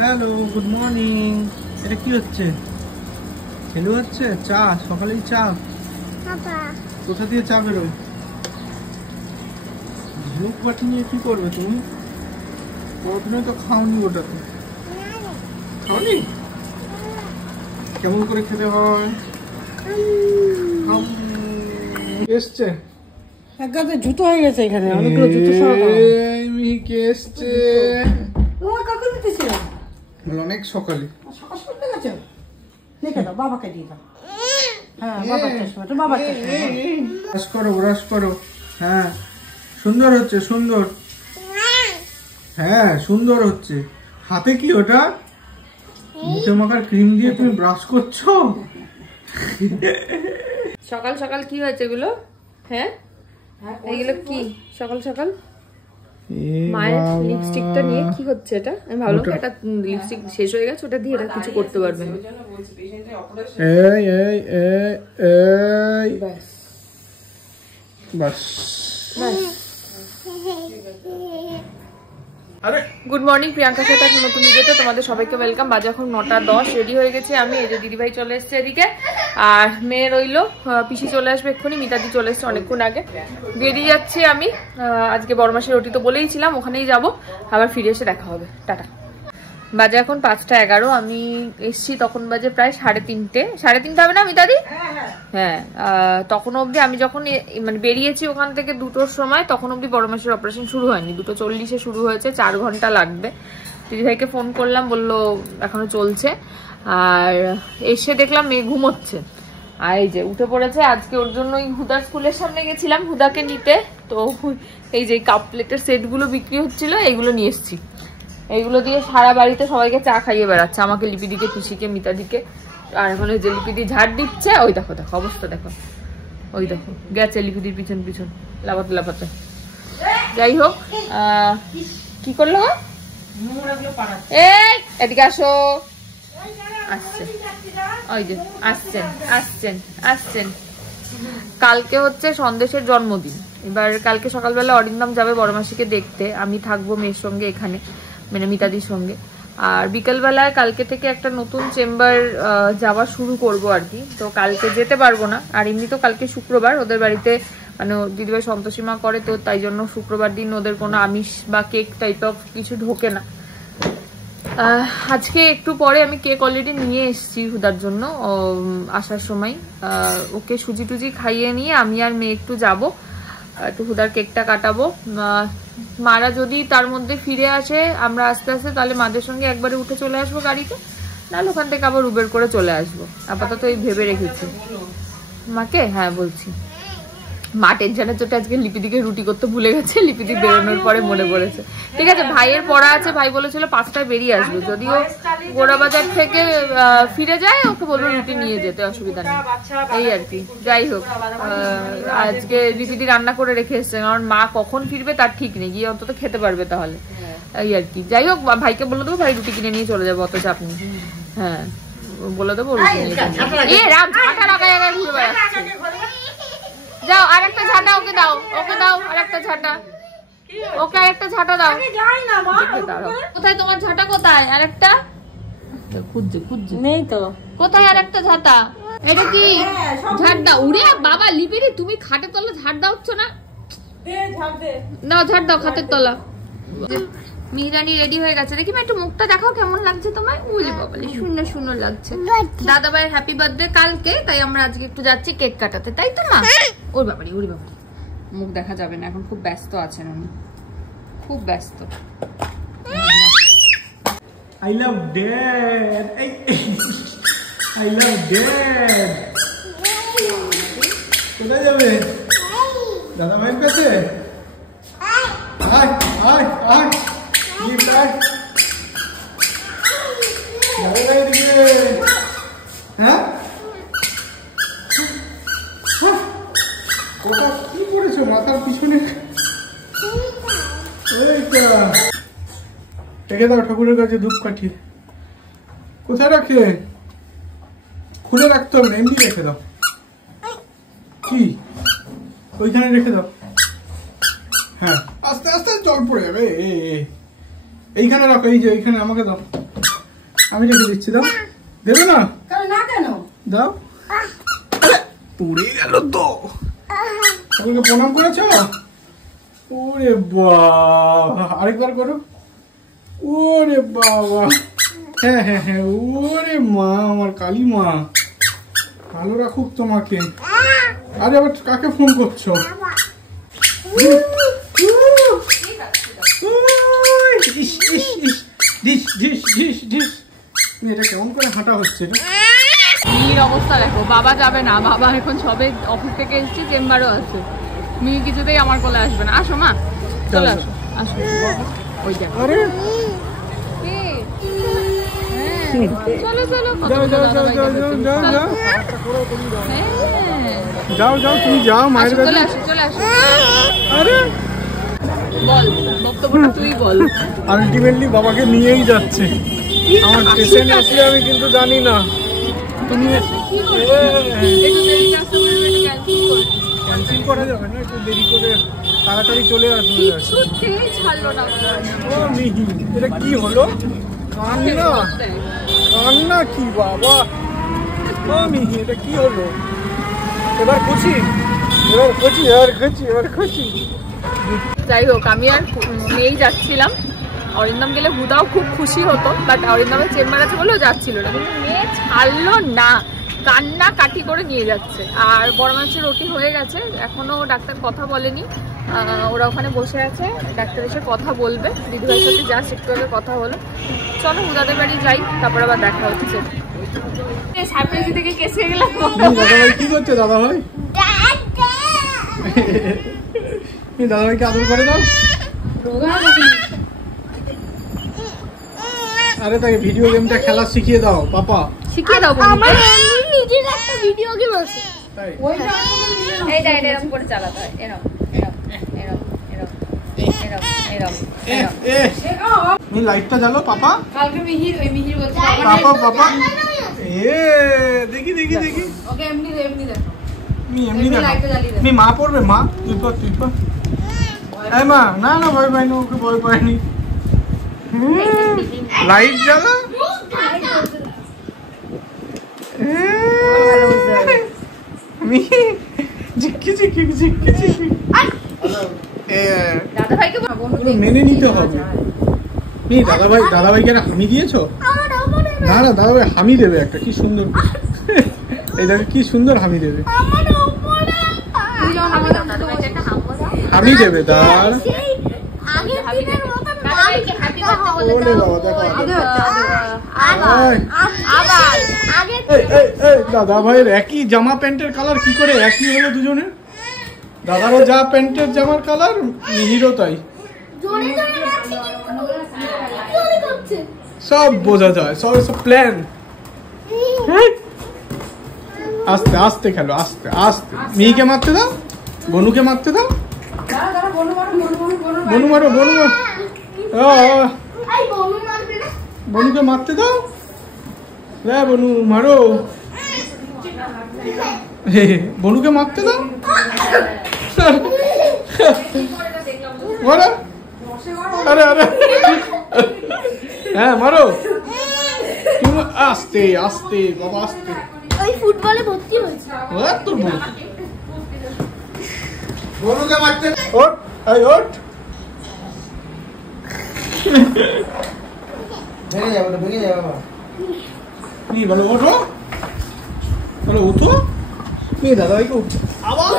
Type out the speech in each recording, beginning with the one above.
Hello, good morning. এটা কি হচ্ছে? খেলু হচ্ছে চা? সকালেই চা? কোথা দিয়ে চা বেরোয়? ঝিনুক বাটি নিয়ে কি করবে তুমি? প্রথমে তো খাওনি, ওটাতে খাওনি? কেমন করে খেতে হয়? এসছে একগাতে জুতো হয়ে গেছে এখানে, অনেকগুলো জুতো সরানো। মিহিকে এসছে। তোমার কাকে দিতেছে? অনেক সকালে। সকাল সকাল গেছে। দেখে দাও, বাবাকে দিয়ে দাও। হ্যাঁ, বাবার চশমা, তো বাবার চশমা। ব্রাশ করো, ব্রাশ করো। হ্যাঁ, সুন্দর হচ্ছে, সুন্দর। হ্যাঁ, সুন্দর হচ্ছে। হাতে কি ওটা? মুখে মাখার ক্রিম দিয়ে তুমি ব্রাশ করছো? সকাল সকাল কি হয়েছে এগুলো? হ্যাঁ, এগুলো কি সকাল সকাল? মায়ের লিপস্টিকটা নিয়ে কি হচ্ছে এটা? আমি ভাবলাম এটা লিপস্টিক শেষ হয়ে গেছে, ওটা দিয়ে এটা কিছু করতে পারবে না। এই এই এই এই ব্যাস বাস। আরে গুড মর্নিং, প্রিয়াঙ্কা সাথে একটা নতুন ভিডিওতে তোমাদের সবাইকে ওয়েলকাম। বাজে এখন 9:10, রেডি হয়ে গেছি আমি। এই যে দিদিভাই চলে এসছে এদিকে, আর মেয়ে রইলো, পিসি চলে আসবে এক্ষুনি, মিতাদি চলে এসছে অনেকক্ষণ আগে। বেরিয়ে যাচ্ছি আমি আজকে বড় মাসের রুটি তো বলেইছিলাম, ওখানেই যাব, আবার ফিরে এসে দেখা হবে। টাটা। বাজে এখন 5:11, আমি এসছি তখন বাজে প্রায় 3:30। 3:30 হবে না মিতাদি? হ্যাঁ, তখন অবধি আমি যখন মানে বেরিয়েছি ওখান থেকে 2টোর সময়, তখন অবধি বড় মাসের অপারেশন শুরু হয়নি। 2:40-এ শুরু হয়েছে, 4 ঘন্টা লাগবে। দিদিভাইকে ফোন করলাম, বললো এখনো চলছে। আর এসে দেখলাম মেয়ে ঘুমোচ্ছে, আর এই যে উঠে পড়েছে। আজকে ওর জন্য হুদার স্কুলের সামনে গেছিলাম হুদাকে নিতে, তো এই যে কাপ প্লেটের সেটগুলো বিক্রি হচ্ছিল, এইগুলো নিয়ে এসছি। এইগুলো দিয়ে সারা বাড়িতে সবাইকে চা খাইয়ে বেড়াচ্ছে, আমাকে, লিপিদিকে, পিসিকে, মিতাদিকে। আর এখন ওই যে লিপিদি ঝাড় দিচ্ছে, ওই দেখো দেখো অবস্থা দেখো, ওই দেখো গেছে লিপিদির পিছন পিছন লাফাতে লাফাতে। যাই হোক, কি করলো? এই এদিকে আসো। আসছে, ওই যে আসছেন আসছেন আসছেন। কালকে হচ্ছে সন্দেশের জন্মদিন। এবার কালকে সকালবেলা অরিন্দম যাবে বড় মাসিকে দেখতে, আমি থাকবো মেয়ের সঙ্গে এখানে, মানে মিতাদির সঙ্গে। আর বিকেলবেলায় কালকে থেকে একটা নতুন চেম্বার যাওয়া শুরু করব আর কি, তো কালকে যেতে পারবো না। আর এমনি তো কালকে শুক্রবার, ওদের বাড়িতে মানে দিদিভাই সন্তোষীমা করে, তো তাই জন্য শুক্রবার দিন ওদের কোনো আমিষ বা কেক টাইপ অফ কিছু ঢোকে না। আজকে একটু পরে আমি কেক অলরেডি নিয়ে এসেছি হুদার জন্য, আসার সময় ওকে সুজি টুজি খাইয়ে নিয়ে আমি আর মেয়ে একটু যাবো, একটু হুদার কেকটা কাটাবো। মারা যদি তার মধ্যে ফিরে আসে আমরা আস্তে আস্তে, তাহলে মাদের সঙ্গে একবারে উঠে চলে আসবো গাড়িতে, নাহলে ওখান থেকে আবার উবের করে চলে আসবো। আপাতত এই ভেবে রেখেছি মাকে। হ্যাঁ বলছি, মা টেনশনের চোটে আজকে লিপিদিকে রুটি করতে ভুলে গেছে, লিপিদি বেরোনোর পরে মনে পড়েছে। ঠিক আছে, ভাইয়ের পড়া আছে, ভাই বলেছিল 5টায় বেরিয়ে আসবে, যদিও গোড়াবাজার থেকে ফিরে যায়, ওকে বলবো রুটি নিয়ে যেতে, অসুবিধা নেই, এই আর কি। যাই হোক, আজকে লিপিদি রান্না করে রেখে এসছে, কারণ মা কখন ফিরবে তার ঠিক নেই, গিয়ে অন্তত খেতে পারবে তাহলে, এই আর কি। যাই হোক, ভাইকে বলে দেবো, ভাই রুটি কিনে নিয়ে চলে যাবো, অত চাপ নেই। হ্যাঁ বলে দেবো রুটি নিয়ে রাম ঝাঁটা রাখা জায়গায় ঘুরে বেড়াচ্ছে। যাও আর একটা ঝাঁটা ওকে দাও, ওকে দাও আর একটা ঝাঁটা, ওকে আর একটা ঝাঁটা দাও। কোথায় তোমার ঝাঁটা? কোথায় আর একটা? খুঁজছে খুঁজছে, নেই তো। কোথায় আর একটা ঝাঁটা? এটা কি ঝাড় দাও? উড়ে বাবা, লিপিদি তুমি খাটের তলা ঝাড় দাও না? নাও ঝাড় দাও খাটের তলা। মিহিরানি রেডি হয়ে গেছে, দেখি একটু মুখটা দেখাও কেমন লাগছে তোমায়। উলি বাবা, সুন্দর সুন্দর লাগছে। দাদা ভাইয়ের হ্যাপি বার্থডে কালকে, তাই আমরা আজকে একটু যাচ্ছি কেক কাটাতে, তাই তো মা? ওর বাবারি, ওর বাবারি, মুখ দেখা যাবে না এখন, খুব ব্যস্ত আছেন উনি, খুব ব্যস্ত। I love dad, I love dad. কোথায় যাবে? দাদা ভাইয়ের কাছে? আয় আয় আয়, গিফট আয়, দাদা ভাইয়ের দিকে। হ্যাঁ, ওটা কি করেছো মাথার পিছনে? রেখে দাও ঠাকুরের কাছে ধূপকাঠি। কোথায় রাখে? খুলে রাখতে হবে না, এমনি রেখে দাও। কি ওইখানে রেখে দাও। হ্যাঁ, আস্তে আস্তে জল পড়ে যাবে। এইখানে রাখো, এই যে এইখানে আমাকে দাও। আমি রেখে দিচ্ছি, দাও। দেবে না? না কেন? দাও। পড়ে গেল তো। সকলকে প্রণাম করেছ? ওরে বাবা, আরেকবার করো। ওরে বাবা, হ্যাঁ হ্যাঁ হ্যাঁ, ওরে মা, আমার কালী মা ভালো রাখুক তোমাকে। আরে আবার কাকে ফোন করছো? এটা কেমন করে হাঁটা হচ্ছে? মিহির অবস্থা দেখো, বাবা যাবে না, বাবা এখন সবে অফিস থেকে এসেছি, চেম্বারও আছে। মিহি কিছুতেই আমার কোলে আসবে না। আসো মা, চলে আসো, আসো। ওই দেখো, আরে চলো চলো, যাও যাও, তুমি যাও মায়ের কাছে। চলে আসো, চলে আসো। আরে বল, বক্তব্যটা তুই বল। আলটিমেটলি বাবাকে নিয়েই যাচ্ছে। আমার পেশেন্ট আসলে আমি কিন্তু জানি না। তুমি ক্যান্সেল করা যাবে না? একটু দেরি করে তাড়াতাড়ি চলে আসবে। ও মিহি, এটা কি হলো? কান্না কান্না কি বাবা? ও মিহি, এটা কি হলো? এবার খুশি, এবার খুশি, এবার খুশি, এবার খুশি। যাই হোক, আমি আর মেয়েই যাচ্ছিলাম। অরিন্দম গেলে হুদাও খুব খুশি হতো, বাট অরিন্দমের চেম্বার আছে বলেও যাচ্ছিল না, কিন্তু মেয়ে ছাড়লো না, কান্না কাটি করে নিয়ে যাচ্ছে। আর বড় মাছের রুটি হয়ে গেছে, এখনো ডাক্তার কথা বলেনি, ওরা ওখানে বসে আছে, ডাক্তার এসে কথা বলবে। দিদিভাইয়ের সাথে জাস্ট একটু আগে কথা হলো। চলো হুদাদের বাড়ি যাই, তারপর আবার দেখা হচ্ছে। সারপ্রাইজ থেকে কেসে গেলাম। দাদাভাই কি করছে? দাদাভাই দাদাভাইকে আদর করে দাও। আরে তাকে ভিডিও গেমটা খেলা শিখিয়ে দাও পাপা, শিখিয়ে দাও। আমার নিজের একটা ভিডিও গেম আছে, তাই এইটা এরকম করে চালাতে হয়, এরকম লাইটটা জ্বালো পাপা। কালকে মিহির বলছে পাপা পাপা, দেখি দেখি দেখি। ওকে এমনি দে, এমনি দে। এমনি দেখো, মা পড়বে, মা তুই পর, তুই পর। এই মা, না না ভয় পাইনি, ওকে ভয় পাইনি। লাইট জ্বালা। মেনে নিতে হবে। দাদাভাইকে হামি দিয়েছো? না না, দাদাভাই হামি দেবে একটা, কি সুন্দর। এই দেখো কি সুন্দর হামি দেবে, হামি দেবে। দাঁড় দাদা ভাইয়ের একই জামা প্যান্টের কালার, কি করে একই হলো দুজনের? দাদারও যা প্যান্টের জামার কালার, মিহিরও তাই। সব বোঝা যায়, সব সব প্ল্যান। আস্তে আস্তে খেলো, আস্তে আস্তে। মিহিকে মারতে দাও, বনুকে মারতে দাও। বনু মারো, বনু মারো, বনুকে মারতে দাও। বনু মারো, বনুকে মারতে দাও। মারো, আরে আরে, হ্যাঁ মারো। আস্তে আস্তে বাবা, আস্তে। ওই ফুটবলে ভর্তি হয়েছে। তোর বনুকে মারতে, ওঠ, এই ওঠ। ভেঙে যাবে, ভেঙে যাবে বাবা। বলো ওঠো, বলো উঠো। দাদাভাইকে উঠছে আবার।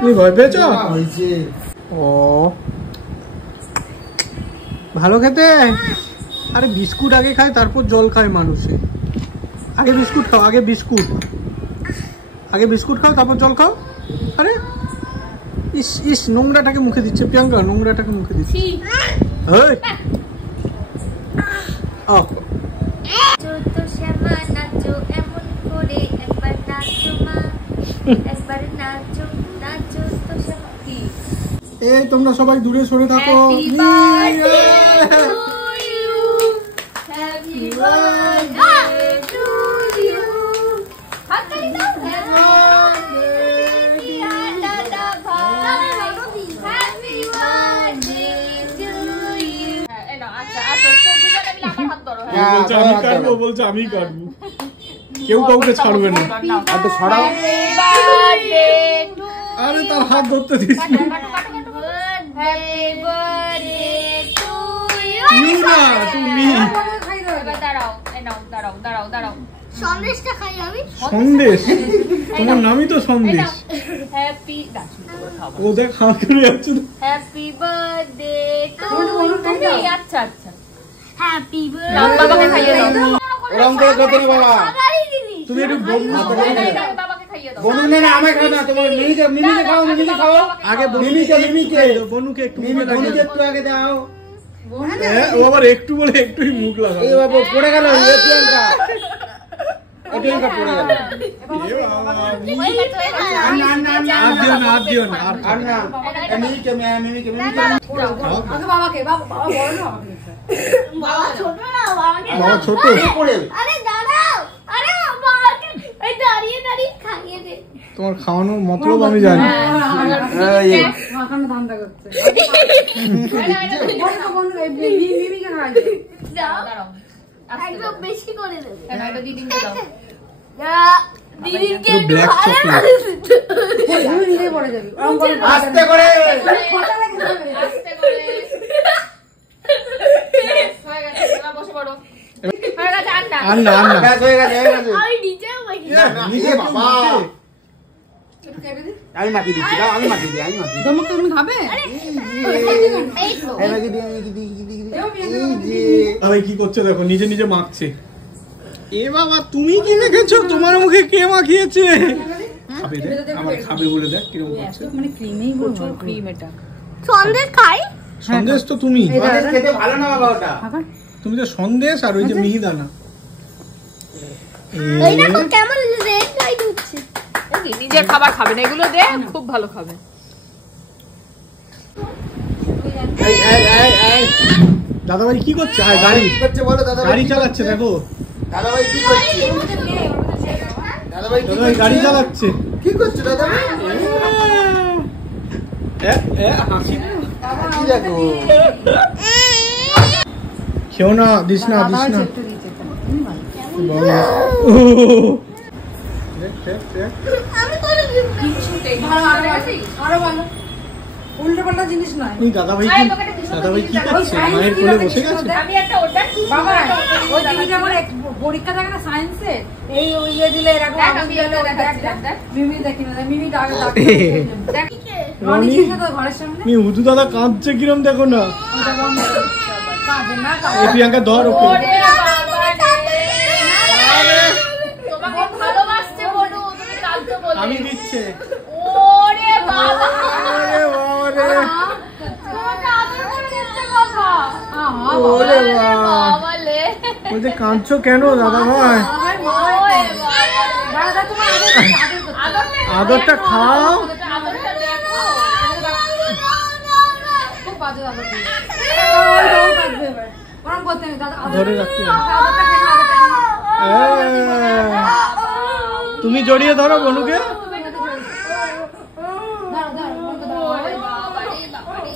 তুমি ভয় পেয়েছ? ও ভালো খেতে। আরে বিস্কুট আগে খায়, তারপর জল খায় মানুষে। আগে বিস্কুট খাও, আগে বিস্কুট, আগে বিস্কুট খাও, তারপর জল খাও। আরে ইস ইস, নোংরাটাকে মুখে দিচ্ছে প্রিয়াঙ্কা, নোংরাটাকে মুখে দিচ্ছে। এই তোমরা সবাই দূরে সরে থাকো। বলছে আমি কাটবো, বলছে আমি কাটবো, কেউ কাউকে ছাড়বে না। আর তো ছড়াও। আরে তার হাত ধরতে দিস না। You না, তুমি। সন্দেশটা খাই আমি। সন্দেশ? তোমার নামই তো সন্দেশ। ও দেখ হাত করে যাচ্ছে। হ্যাপি বার্থডে টু আচ্ছা আচ্ছা হ্যাপি বাবাকে খাইয়ে দাও। ওরম করে করতে না বাবা। তুমি একটু বাবাকে খাইয়ে দাও। বনু না আমায় খাও না, তোমার মিমিকে খাও, মিমিকে খাও। আগে মিমিকে বনুকে একটু বনুকে একটু আগে দাও। ও আবার একটু বলে একটুই মুখ লাগা। এই বাবা পড়ে গেল প্রিয়াঙ্কা। প্রিয়াঙ্কা পড়ে গেল। আর দিও না। আর না মিমিকে আগে বাবাকে, বাবা বড় না বাবাকে দিতে। বাবা ছোট না, বাবাকে বাবা ছোট। পড়ে যাবে। আরে দাঁড়াও, আরে বাবাকে এই দাঁড়িয়ে দাঁড়িয়ে খাইয়ে দে। তোমার খাওয়ানোর মতলব আমি জানি। মাখানো ধান্দা করছে। মিমিকে খাই। দাও, একদম বেশি করে দেবে। দিদিকে দাও। দিদিকে পুরো একটু black ভালো chocolate। লাগে। তুমি নিজে পড়ে যাবি। আস্তে করে। আস্তে করে হয়ে গেছে, এবার বসে পড়ো। হয়ে গেছে আর না। আর না। ব্যাস হয়ে গেছে। আমি নিচেও মাখি। নিজে বাবা। আমি মাটি দিচ্ছি, দাও আমি মাটি দিই। তোমাকে তুমি খাবে? এই তো। এই মাটি দিই। এই যে ভাই কি করছে দেখো, নিজে নিজে মাখছে। এ বাবা তুমি কি মেখেছো? তোমার মুখে কে মাখিয়েছে? খাবে রে, আমার খাবে বলে দেখ কিরকম করছে। মানে ক্রিমেই প্রচুর ক্রিম এটা। সন্দেশ খাই। সন্দেশ তো তুমি, সন্দেশ খেতে ভালো না বাবা ওটা। তুমি তো সন্দেশ আর ওই যে মিহিদানা। এই দেখো কেমন রেড লাইট হচ্ছে। নিজের খাবার খাবে না, এগুলো দে, খুব ভালো খাবে। দাদা ভাই কি করছে? আয় গাড়ি কি করছে বলো দাদা? গাড়ি চালাচ্ছে দেখো। দাদা ভাই কি করছে? দাদা ভাই দাদা ভাই গাড়ি চালাচ্ছে। কি করছে দাদা ভাই? হাসি কি দেখো? খেও না, দিস না। একটু দিতে। বাবা। দেখ। আমি করে দিই। আরো ভালো। উল্টো পাল্টা জিনিস নয়। ওই দাদা ভাই কি করছে? মায়ের কোলে বসে গেছে। আমি একটা ওটা বাবা ওই তুমি যেমন পরীক্ষা থাকে না সায়েন্সে, এই ইয়ে দিলে এরকম আগুন দিলে দেখ মিমি দেখি না, মিমি ডাক রনি ছিল তো ঘরের সামনে। তুমি হুদু দাদা কাঁদছে কিরম দেখো না। ওটা বন্ধ করো। কাঁদে না এই প্রিয়াঙ্কা ধর ওকে। ওরে বাবা রে, তোমাকে ভালোবাসছে বলো, তুমি কাঁদছো বলে। আমি দিচ্ছে। ওরে বাবা, আরে বাবা রে। তোমাকে আদর করে দিচ্ছে বাবা। ওরে বাবা। বাবা লে, বলছে কাঁদছো কেন দাদা ভাই? ওরে বাবা, দাদা তোমার আদরটা খাও। আদরটা দেখো। খুব বাজে দাদা তুমি। ওরম করতে নেই দাদা। ধরে রাখতে হবে। আদরটা কেন তুমি জড়িয়ে ধরো বনুকে। ওরে বাবা রে, বাবা রে।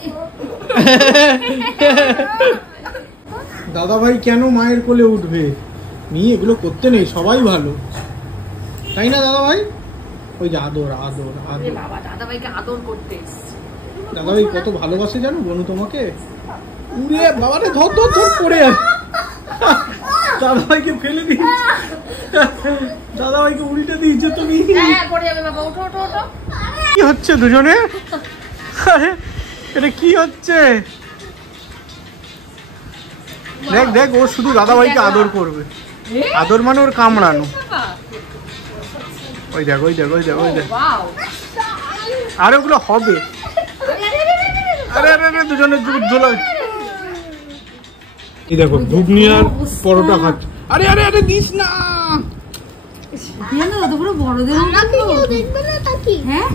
দাদা ভাই কেন মায়ের কোলে উঠবে? এগুলো করতে নেই, সবাই ভালো, তাই না দাদা ভাই? ওই যে আদর। বাবা দাদা ভাইকে আদর করতে দাদা ভাই কত ভালোবাসে জানো বনু তোমাকে। উড়ে বাবারে ধর পড়ে আছে। দাদা ভাইকে ফেলে দিয়েছে, দাদা ভাইকে উল্টে দিয়েছে তুমি। হ্যাঁ পড়ে যাবে বাবা, ওঠো ওঠো ওঠো। কি হচ্ছে দুজনে? আরে এটা কি হচ্ছে? দেখ ও শুধু দাদা ভাইকে আদর করবে। আদর মানে ওর কামড়ানো। ওই দেখ। ওয়াও, আরে ওগুলো হবে। আরে দুজনে যুদ্ধ লাগে। এই দেখো ঘুগনি আর পরোটা খাচ্ছে। আরে দিস না। না তো পুরো বড়দের আমাকে কেউ দেখবে না তা কি? হ্যাঁ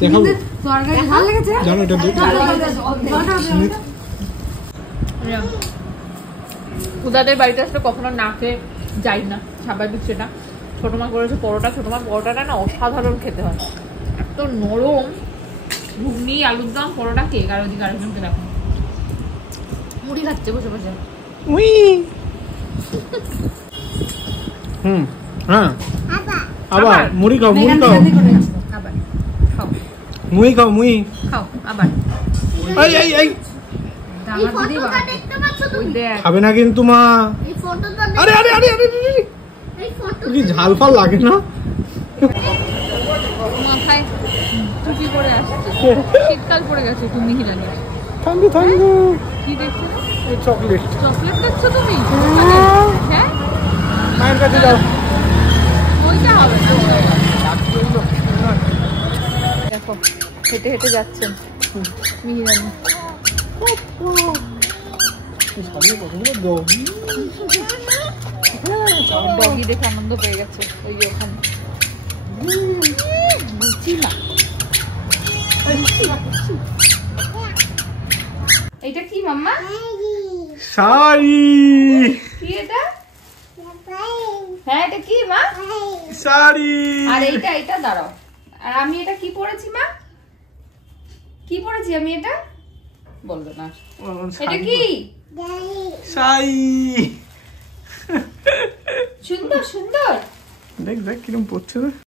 দেখাবো তরকারি ভালো লেগেছে। জানো এটা উদাদের বাড়িতে আসলে কখনো না খেয়ে যাই না, স্বাভাবিক সেটা। ছোট মা করেছে পরোটা, ছোট মা পরোটাটা না অসাধারণ খেতে হয়, এত নরম। ঘুগনি আলুর দম পরোটা কে আর ওদিকে আরেকজনকে দেখো মুড়ি খাচ্ছে বসে বসে। উই হ্যাঁ আবার মুড়ি খাও মুড়ি মেঘান্তি খাও গান্তি করে যাচ্ছে। আবার খাও মুড়ি খাও মুড়ি খাও আবার এই এই এই এই ডাঙা দিদি ফটোটা দেখতে পাচ্ছ ওই তুমি? দেখ খাবে না কিন্তু মা এই ফটোটা আরে আরে আরে আরে আরে, আরে। এই ফটো কি ঝাল ফাল লাগে না মাথায় টুপি পরে আসছে শীতকাল পড়ে গেছে তুমি হিরানি থ্যাংক ইউ কি দেখছো চকলেট চকলেট দেখছো তুমি হ্যাঁ মায়ের কাছে যাও ওইটা হবে না দেখো হেঁটে হেঁটে যাচ্ছেন মিহিরানি ডগি দেখে আনন্দ পেয়ে গেছে ওই যে ওখানে এটা কি মাম্মা শাড়ি কি এটা হ্যাঁ এটা কি মা শাড়ি আর এইটা দাঁড়াও আর আমি এটা কি পরেছি মা কি পরেছি আমি এটা বলবে না এটা কি শাড়ি সুন্দর সুন্দর দেখ দেখ কিরম পড়ছে